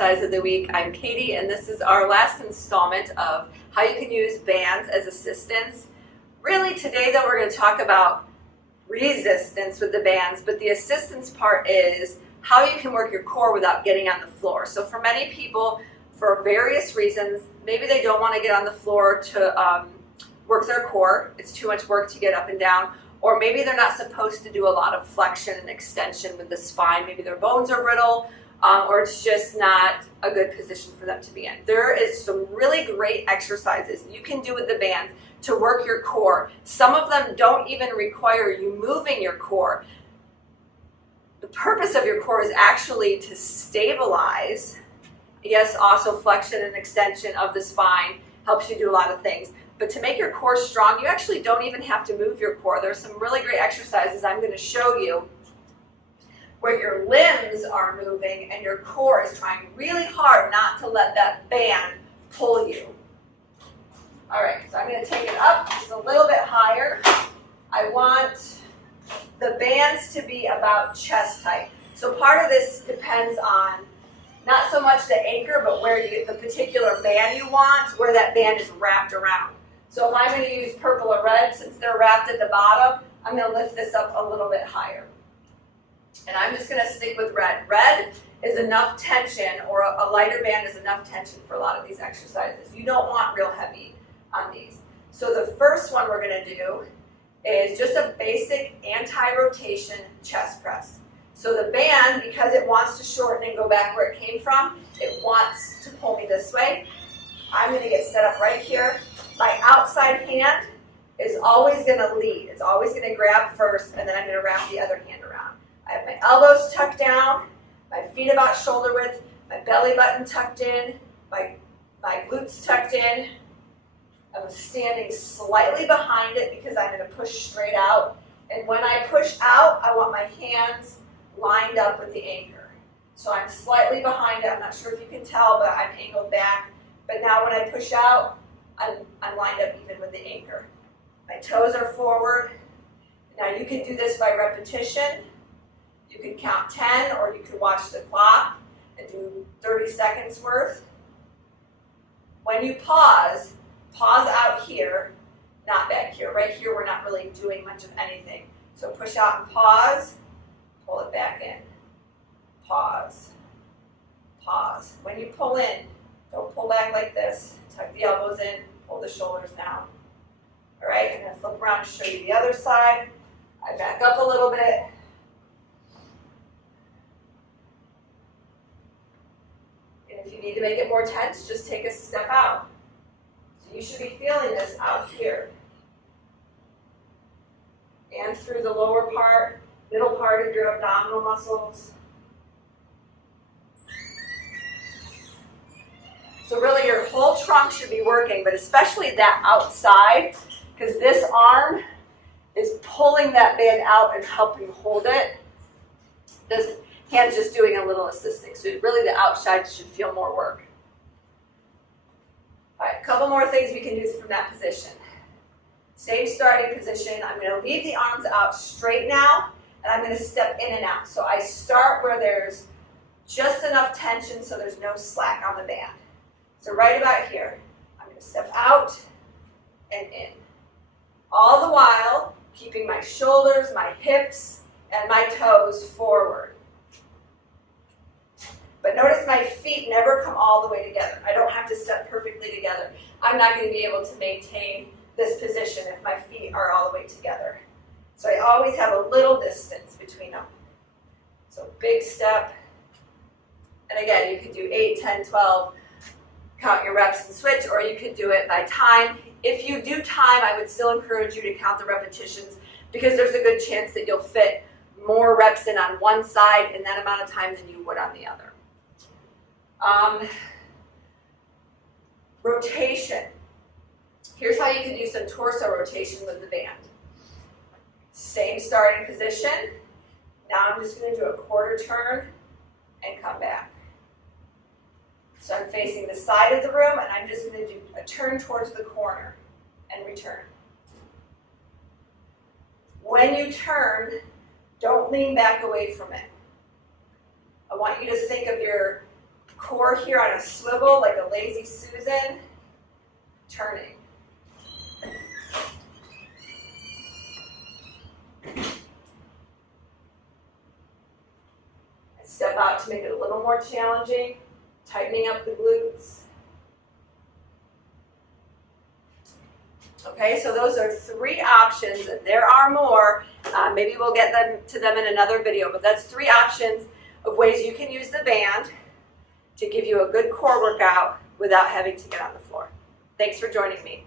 exercise of the week. I'm Katie, and this is our last installment of how you can use bands as assistance. Really, today though, we're going to talk about resistance with the bands, but the assistance part is how you can work your core without getting on the floor. So for many people, for various reasons, maybe they don't want to get on the floor to work their core. It's too much work to get up and down. Or maybe they're not supposed to do a lot of flexion and extension with the spine. Maybe their bones are brittle, or it's just not a good position for them to be in. There is some really great exercises you can do with the bands to work your core. Some of them don't even require you moving your core. The purpose of your core is actually to stabilize. Yes, also flexion and extension of the spine helps you do a lot of things. But to make your core strong, you actually don't even have to move your core. There's some really great exercises I'm going to show you where your limbs are moving and your core is trying really hard not to let that band pull you. All right, so I'm going to take it up just a little bit higher. I want the bands to be about chest height. So part of this depends on not so much the anchor, but where you get the particular band you want, where that band is wrapped around. So if I'm going to use purple or red, since they're wrapped at the bottom, I'm going to lift this up a little bit higher. And I'm just going to stick with red. Red is enough tension, or a lighter band is enough tension for a lot of these exercises. You don't want real heavy on these. So the first one we're going to do is just a basic anti-rotation chest press. So the band, because it wants to shorten and go back where it came from, it wants to pull me this way. I'm going to get set up right here. My outside hand is always going to lead. It's always going to grab first, and then I'm going to wrap the other hand around. I have my elbows tucked down, my feet about shoulder width, my belly button tucked in, my glutes tucked in. I'm standing slightly behind it because I'm going to push straight out. And when I push out, I want my hands lined up with the anchor. So I'm slightly behind it. I'm not sure if you can tell, but I'm angled back. But now when I push out, I'm lined up even with the anchor. My toes are forward. Now you can do this by repetition. You can count 10, or you can watch the clock and do 30 seconds worth. When you pause out here, not back here. Right here we're not really doing much of anything. So push out and pause, pull it back in. Pause, pause. When you pull in, don't pull back like this. Tuck the elbows in, pull the shoulders down. All right, I'm going to flip around and show you the other side. I back up a little bit. And if you need to make it more tense, just take a step out. So you should be feeling this out here. And through the lower part, middle part of your abdominal muscles. So really your whole trunk should be working, but especially that outside, because this arm is pulling that band out and helping hold it. This hand's just doing a little assisting. So really the outside should feel more work. All right, a couple more things we can do from that position. Same starting position. I'm going to leave the arms out straight now, and I'm going to step in and out. So I start where there's just enough tension so there's no slack on the band. So right about here, I'm going to step out and in. All the while, keeping my shoulders, my hips, and my toes forward. But notice my feet never come all the way together. I don't have to step perfectly together. I'm not going to be able to maintain this position if my feet are all the way together. So I always have a little distance between them. So big step. And again, you could do 8, 10, 12. Count your reps and switch, or you could do it by time. If you do time, I would still encourage you to count the repetitions because there's a good chance that you'll fit more reps in on one side in that amount of time than you would on the other. Rotation. Here's how you can do some torso rotation with the band. Same starting position. Now I'm just going to do a quarter turn and come back. So I'm facing the side of the room, and I'm just going to do a turn towards the corner and return. When you turn, don't lean back away from it. I want you to think of your core here on a swivel like a lazy Susan, turning. I step out to make it a little more challenging, tightening up the glutes. Okay, so those are 3 options, and there are more. Maybe we'll get to them in another video, but that's 3 options of ways you can use the band to give you a good core workout without having to get on the floor. Thanks for joining me.